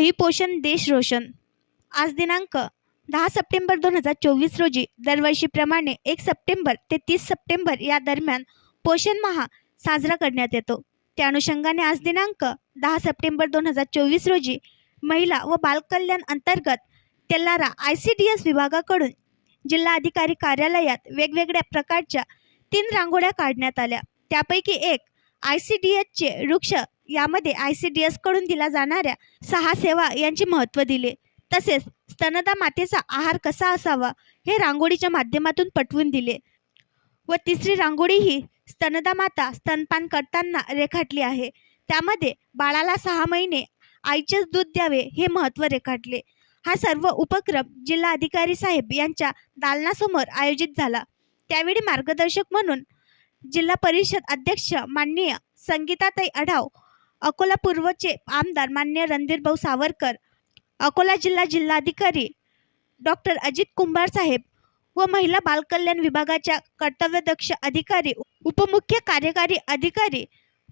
सही पोषण देश रोशन। आज दिनांक 10 सप्टेंबर 2024 रोजी दरवर्षीप्रमाणे 1 सप्टेंबर ते 30 सप्टेंबर या दरम्यान पोषण माह साजरा करण्यात येतो। त्या अनुषंगाने आज दिनांक 10 सप्टेंबर 2024 रोजी महिला व बालकल्याण अंतर्गत तेल्लारा ICDS विभागाकडून जिल्हा अधिकारी कार्यालयात वेगवेगळ्या प्रकारच्या 3 रांगोळ्या काढण्यात आल्या। त्यापैकी एक ICDSचे वृक्ष, यामध्ये ICDS कडून दिला जाणाऱ्या 6 सेवा यांचे महत्त्व दिले। तसेच स्तनदा मातेचा आहार कसा असावा हे रांगोळीच्या माध्यमातून पटवून दिले व तिसरी रांगोळी ही स्तनदा माता स्तनपान करताना रेखाटली आहे। त्यामध्ये बाळाला 6 महिने आईचेच दूध द्यावे हे महत्त्व रेखाटले। हा सर्व उपक्रम जिल्हा अधिकारी साहेब यांच्या दालनासमोर आयोजित झाला। त्यावेळी मार्गदर्शक म्हणून जिल्हा परिषद अध्यक्ष माननीय संगीताताई आढाव, अकोला पूर्वचे आमदार माननीय रणधीरभाऊ सावरकर, अकोला जिल्हाधिकारी डॉक्टर अजित कुंभार साहेब व महिला बालकल्याण विभागाच्या कर्तव्यदक्ष अधिकारी उपमुख्य कार्यकारी अधिकारी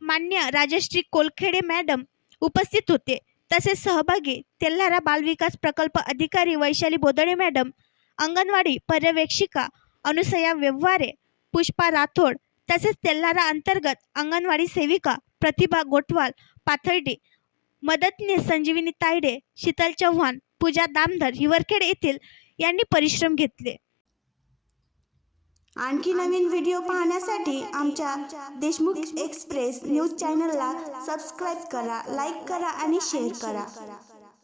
मान्य राजश्री कोलखेडे मॅडम उपस्थित होते। तसेच सहभागी तेल्लारा बालविकास प्रकल्प अधिकारी वैशाली बोदडे मॅडम, अंगणवाडी पर्यवेक्षिका अनुसया व्यवहारे, पुष्पा राठोड, तसेच तेल्लारा अंतर्गत अंगणवाडी सेविका प्रतिभा गोठवाल पाथर्डी, मदतनीस संजीवनी तायडे, शीतल चव्हाण, पूजा दामधर हिवरखेड येथील यांनी परिश्रम घेतले। आणखी नवीन व्हिडिओ पाहण्यासाठी आमच्या देशमुख एक्सप्रेस न्यूज चॅनलला सबस्क्राईब करा, लाईक करा आणि शेअर करा।